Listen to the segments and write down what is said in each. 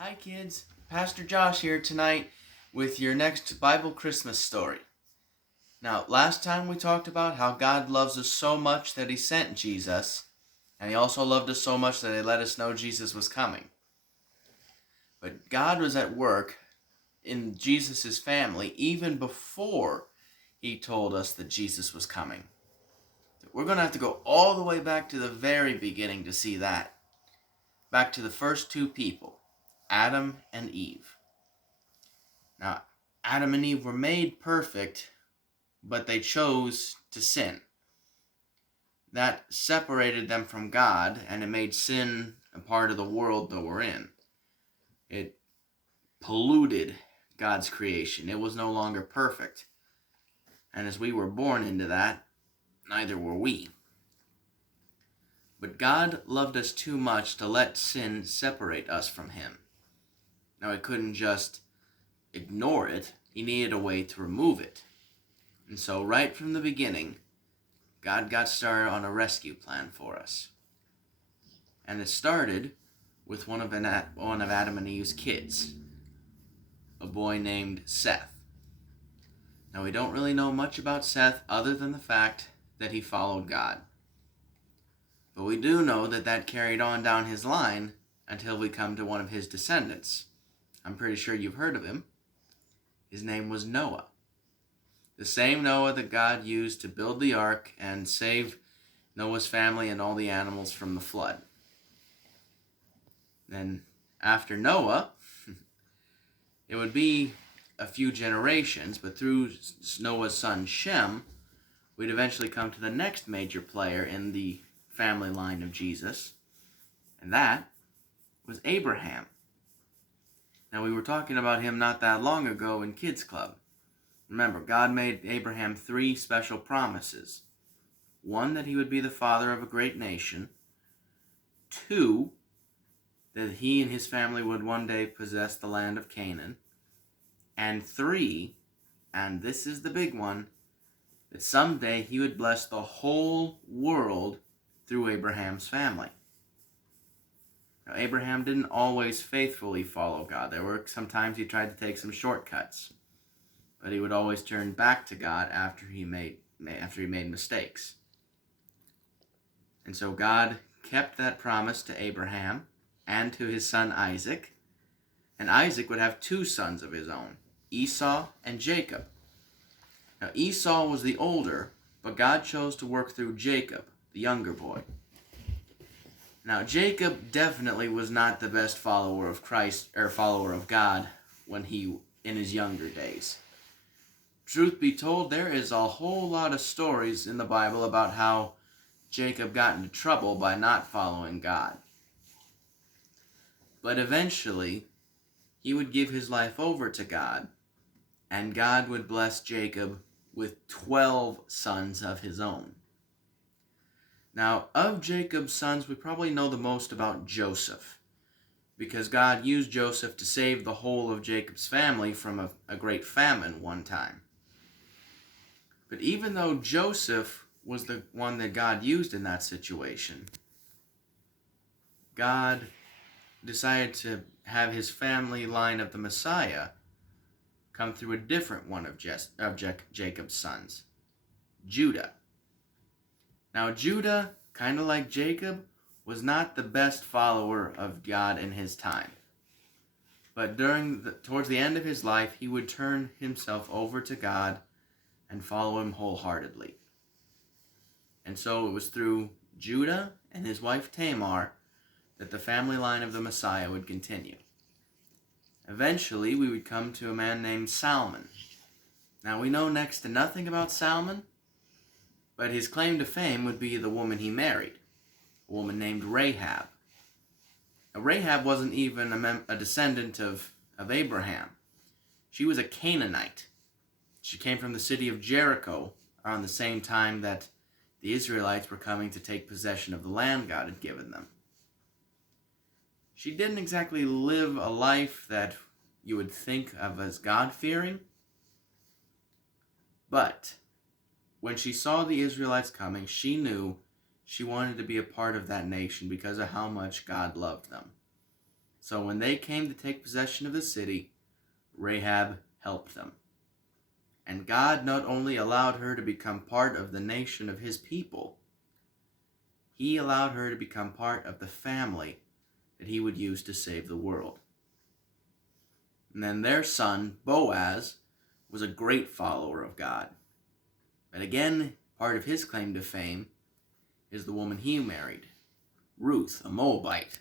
Hi kids, Pastor Josh here tonight with your next Bible Christmas story. Now, last time we talked about how God loves us so much that he sent Jesus, and he also loved us so much that he let us know Jesus was coming. But God was at work in Jesus' family even before he told us that Jesus was coming. We're going to have to go all the way back to the very beginning to see that. Back to the first two people, Adam and Eve. Now, Adam and Eve were made perfect, but they chose to sin. That separated them from God, and it made sin a part of the world that we're in. It polluted God's creation. It was no longer perfect. And as we were born into that, neither were we. But God loved us too much to let sin separate us from him. Now, he couldn't just ignore it. He needed a way to remove it. And so right from the beginning, God got started on a rescue plan for us. And it started with one of Adam and Eve's kids, a boy named Seth. Now, we don't really know much about Seth other than the fact that he followed God. But we do know that carried on down his line until we come to one of his descendants. I'm pretty sure you've heard of him. His name was Noah. The same Noah that God used to build the ark and save Noah's family and all the animals from the flood. Then after Noah, it would be a few generations, but through Noah's son Shem, we'd eventually come to the next major player in the family line of Jesus, and that was Abraham. Now, we were talking about him not that long ago in Kids Club. Remember, God made Abraham 3 special promises. 1, that he would be the father of a great nation. 2, that he and his family would one day possess the land of Canaan. And 3, and this is the big one, that someday he would bless the whole world through Abraham's family. Now, Abraham didn't always faithfully follow God. There were sometimes he tried to take some shortcuts, but he would always turn back to God after he made mistakes. And so God kept that promise to Abraham and to his son Isaac, and Isaac would have 2 sons of his own, Esau and Jacob. Now, Esau was the older, but God chose to work through Jacob, the younger boy. Now, Jacob definitely was not the best follower of Christ or follower of God in his younger days. Truth be told, there is a whole lot of stories in the Bible about how Jacob got into trouble by not following God. But eventually, he would give his life over to God, and God would bless Jacob with 12 sons of his own. Now, of Jacob's sons, we probably know the most about Joseph, because God used Joseph to save the whole of Jacob's family from a great famine one time. But even though Joseph was the one that God used in that situation, God decided to have his family line of the Messiah come through a different one of Jacob's sons, Judah. Now, Judah, kind of like Jacob, was not the best follower of God in his time. But towards the end of his life, he would turn himself over to God and follow him wholeheartedly. And so it was through Judah and his wife Tamar that the family line of the Messiah would continue. Eventually, we would come to a man named Salmon. Now, we know next to nothing about Salmon, but his claim to fame would be the woman he married, a woman named Rahab. Now, Rahab wasn't even a descendant of Abraham. She was a Canaanite. She came from the city of Jericho around the same time that the Israelites were coming to take possession of the land God had given them. She didn't exactly live a life that you would think of as God-fearing, but when she saw the Israelites coming, she knew she wanted to be a part of that nation because of how much God loved them. So when they came to take possession of the city, Rahab helped them. And God not only allowed her to become part of the nation of his people, he allowed her to become part of the family that he would use to save the world. And then their son, Boaz, was a great follower of God. But again, part of his claim to fame is the woman he married, Ruth, a Moabite.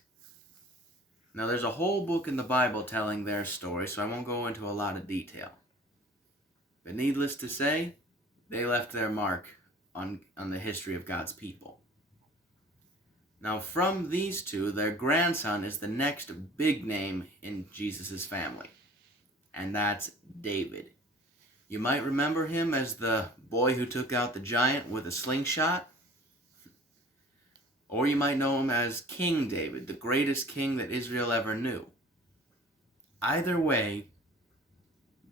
Now, there's a whole book in the Bible telling their story, so I won't go into a lot of detail. But needless to say, they left their mark on the history of God's people. Now, from these two, their grandson is the next big name in Jesus' family, and that's David. You might remember him as the boy who took out the giant with a slingshot, or you might know him as King David, the greatest king that Israel ever knew. Either way,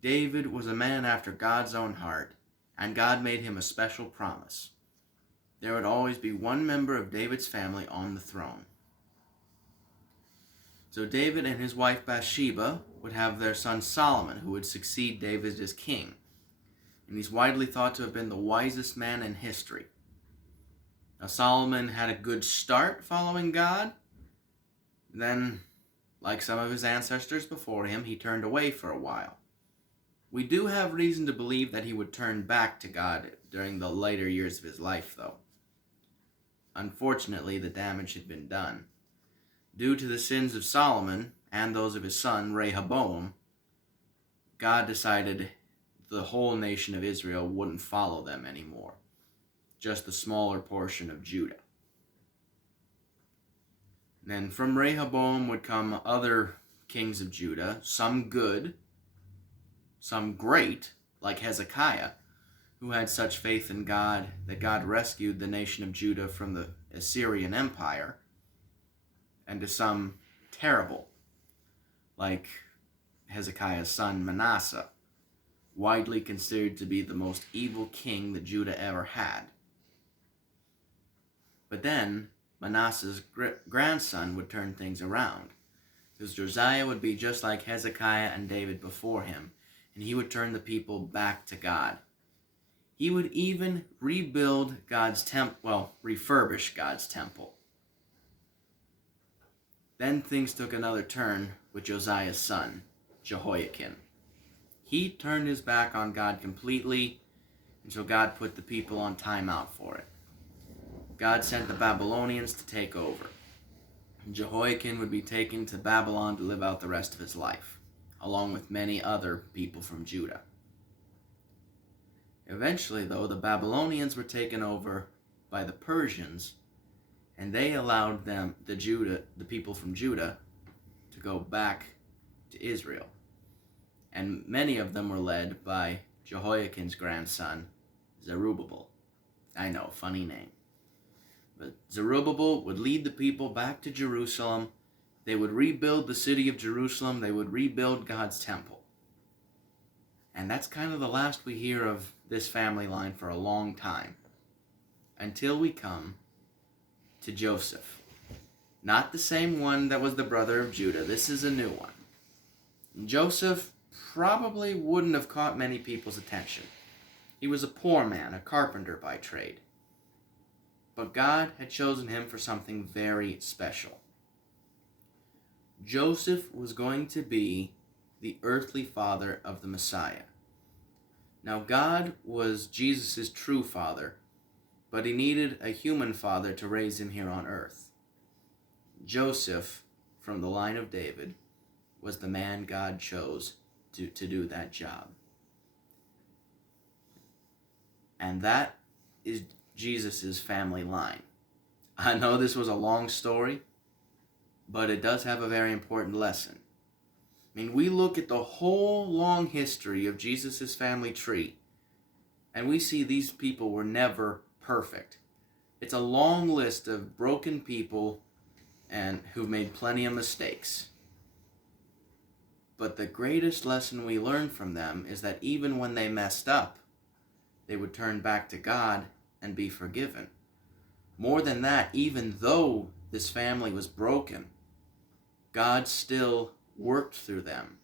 David was a man after God's own heart, and God made him a special promise. There would always be one member of David's family on the throne. So David and his wife Bathsheba would have their son Solomon, who would succeed David as king. And he's widely thought to have been the wisest man in history. Now Solomon had a good start following God. Then, like some of his ancestors before him, he turned away for a while. We do have reason to believe that he would turn back to God during the later years of his life, though. Unfortunately, the damage had been done. Due to the sins of Solomon and those of his son Rehoboam, God decided the whole nation of Israel wouldn't follow them anymore, just the smaller portion of Judah. Then from Rehoboam would come other kings of Judah, some good, some great, like Hezekiah, who had such faith in God that God rescued the nation of Judah from the Assyrian Empire, and to some terrible, like Hezekiah's son Manasseh, widely considered to be the most evil king that Judah ever had. But then Manasseh's grandson would turn things around, because Josiah would be just like Hezekiah and David before him, and he would turn the people back to God. He would even rebuild God's refurbish God's temple. Then things took another turn with Josiah's son, Jehoiakim. He turned his back on God completely, and so God put the people on timeout for it. God sent the Babylonians to take over. Jehoiakim would be taken to Babylon to live out the rest of his life, along with many other people from Judah. Eventually, though, the Babylonians were taken over by the Persians, and they allowed the people from Judah, to go back to Israel. And many of them were led by Jehoiakim's grandson, Zerubbabel. I know, funny name. But Zerubbabel would lead the people back to Jerusalem. They would rebuild the city of Jerusalem. They would rebuild God's temple. And that's kind of the last we hear of this family line for a long time, until we come to Joseph. Not the same one that was the brother of Judah. This is a new one. Joseph probably wouldn't have caught many people's attention. He was a poor man, a carpenter by trade. But God had chosen him for something very special. Joseph was going to be the earthly father of the Messiah. Now, God was Jesus' true father, but he needed a human father to raise him here on earth. Joseph, from the line of David, was the man God chose to do that job. And that is Jesus' family line. I know this was a long story, but it does have a very important lesson. I mean, we look at the whole long history of Jesus' family tree, and we see these people were never perfect. It's a long list of broken people and who've made plenty of mistakes. But the greatest lesson we learn from them is that even when they messed up, they would turn back to God and be forgiven. More than that, even though this family was broken, God still worked through them.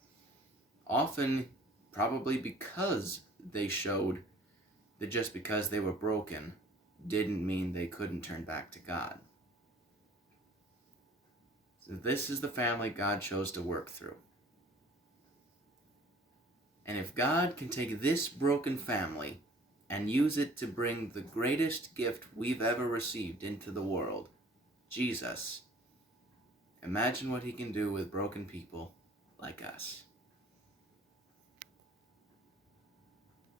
Often, probably because they showed that just because they were broken didn't mean they couldn't turn back to God. So this is the family God chose to work through. And if God can take this broken family and use it to bring the greatest gift we've ever received into the world, Jesus, imagine what he can do with broken people like us.